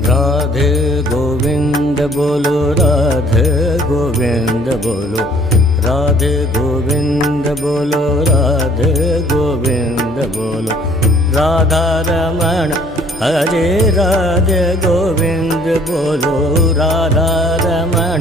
राधे गोविंद बोलो, राधे गोविंद बोलो, राधे गोविंद बोलो, राधे गोविंद बोलो। राधा रमण हरे राधे गोविंद बोलो, राधा रमण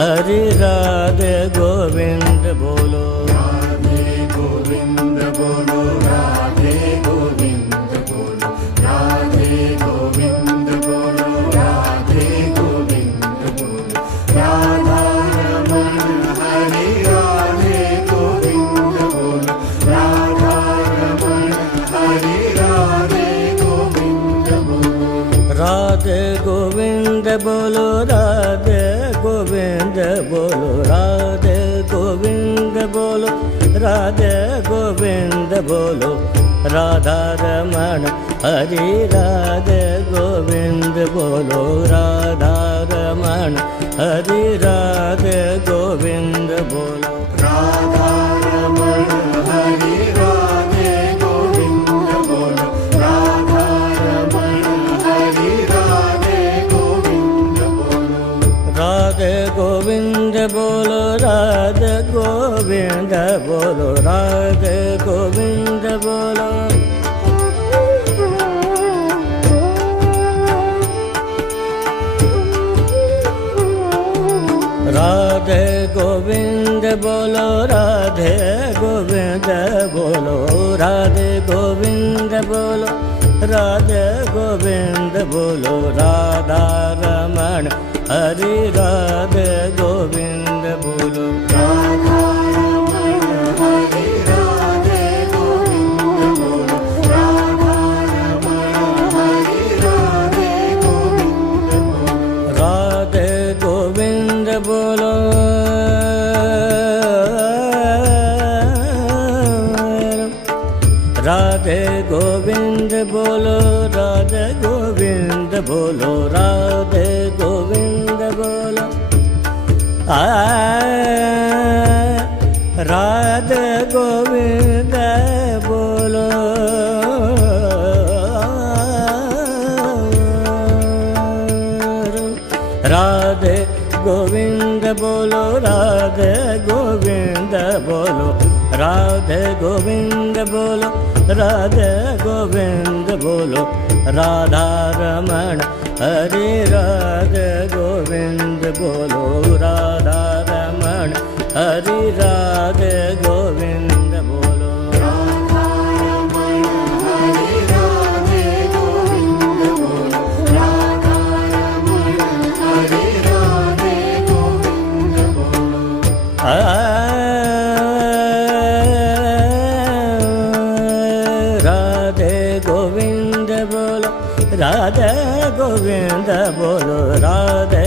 हरे राधे गोविंद बोलो। राधे गोविंद बोलो, राधे गोविंद बोलो, राधे गोविंद बोलो, राधे गोविंद बोलो। राधा रमण हरे राधे गोविंद बोलो, राधा रमण हरे राधे गोविंद बोलो। राधे गोविंद बोलो, राधे गोविंद बोलो, राधे गोविंद बोलो, राधे गोविंद बोलो। राधा रमण हरि राधे गोविंद बोलो, राधा रमण हरि राधे गोविंद बोलो। राधा रमण हरि राधे गोविंद बोलो, राधा रमण हरि राधे गोविंद बोलो। राधे गोविंद बोलो, राधे गोविंद बोलो, राधे गोविंद बोलो। राधे गोविंद बोलो, राधे गोविंद बोलो, राधे गोविंद बोलो, राधे गोविंद बोलो। राधा रमण हरि राधे गोविंद बोलो। राधा रमण हरि राधे गोविंद बोलो, राधा रमण हरि राधे गोविंद बोलो। राधे गोविंद बोलो, राधे गोविंद बोलो, राधे गोविंद बोलो, राधे गोविंद बोलो। राधे गोविंद बोलो, राधे गोविंद बोलो, राधे गोविंद बोलो, राधे गोविंद बोलो, राधे गोविंद बोलो। राधा रमण हरि राधे गोविंद बोलो, राधा रमण हरि राधे गोविंद बोलो। राधा रमण हरि राधे गोविंद बोलो, राधा रमण हरि राधे गोविंद बोलो। राधे गोविंद बोलो, राधे गोविंद बोलो, राधे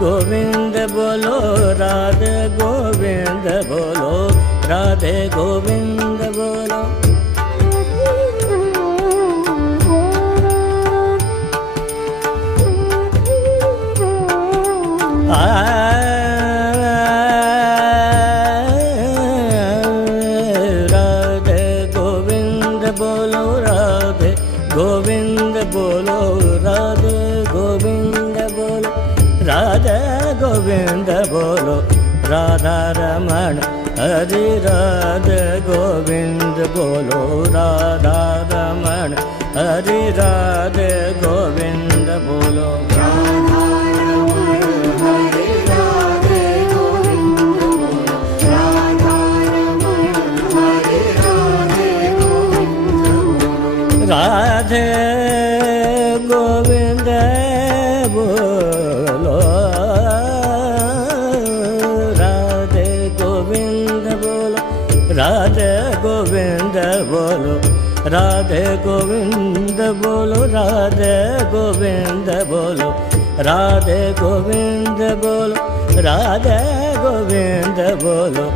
गोविंद बोलो, राधे गोविंद बोलो, राधे गोविंद बोलो। राधे गोविंद बोलो, राधे गोविंद बोलो, राधे गोविंद बोलो, राधे गोविंद बोलो। राधा रमण हरि राधे गोविंद बोलो, राधा रमण हरि राधे गोविंद बोलो। राधा रमण हरि राधे गोविंद बोलो, राधा रमण हरि राधे गोविंद बोलो। राधे गोविंद बोलो, राधे गोविंद बोलो, राधे गोविंद बोलो, राधे गोविंद बोलो, राधे गोविंद बोलो,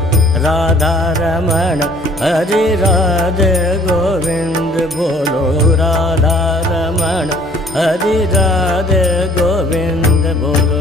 राधा रमण हरि राधे गोविंद बोलो, राधा रमण हरि राधे गोविंद बोलो।